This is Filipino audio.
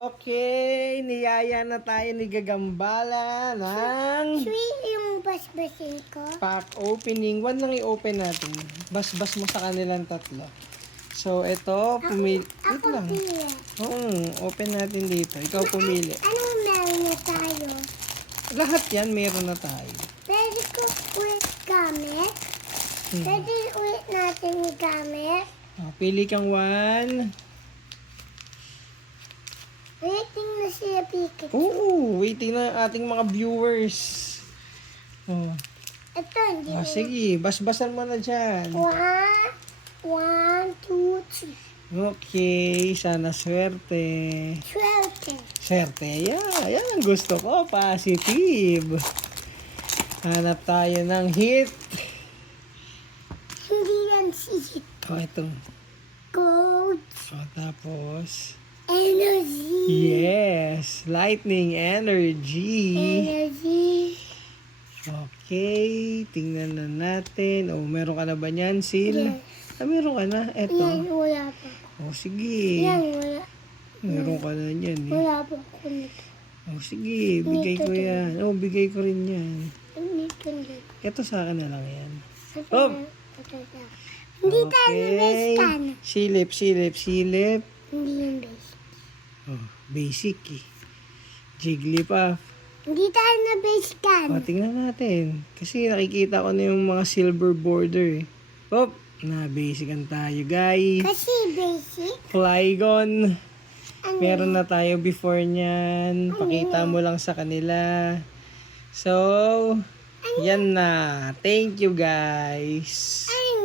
Okay, niyaya na tayo ni Gagambala ng Sweet yung basbasin ko. pack opening. One lang i-open natin. Basbas mo sa kanilang tatlo. So, ito, pumili. Wait Ako lang. pili. Open natin dito. Ikaw pumili. Anong meron na tayo? Lahat yan, meron na tayo. Pwede ko ulit gamit? Pwede ulit natin gamit? Pili kang one. Waiting na siya Pikachu. Waiting na ang ating mga viewers. Ito, hindi Sige, basbasan mo na dyan. One, two, three. Okay, sana swerte. Swerte. Yan ang gusto ko. Positive. Hanap tayo ng hit. Hindi yan si Ito. Gold Tapos. Energy. Yes. Lightning energy. Energy. Okay. Tingnan na natin. Meron ka na ba niyan, Sil? Yes. Meron ka na. Yan, Ito. wala pa. Sige. Yan, wala. Meron ka na niyan. Wala pa ako nito. Sige. Bigay ko yan. Bigay ko rin yan. Nito din. Ito sa akin na lang yan. Ito na. Hindi tayo na-base can. Silip. Hindi yung base. Basic eh. Jigglypuff. Hindi tayo na-base can. Tingnan natin. Kasi nakikita ko na yung mga silver border eh. Na-basican tayo guys. Kasi basic. Flygon. Ano? Meron na tayo before niyan. Pakita mo lang sa kanila. So, yan na. Thank you guys. Ano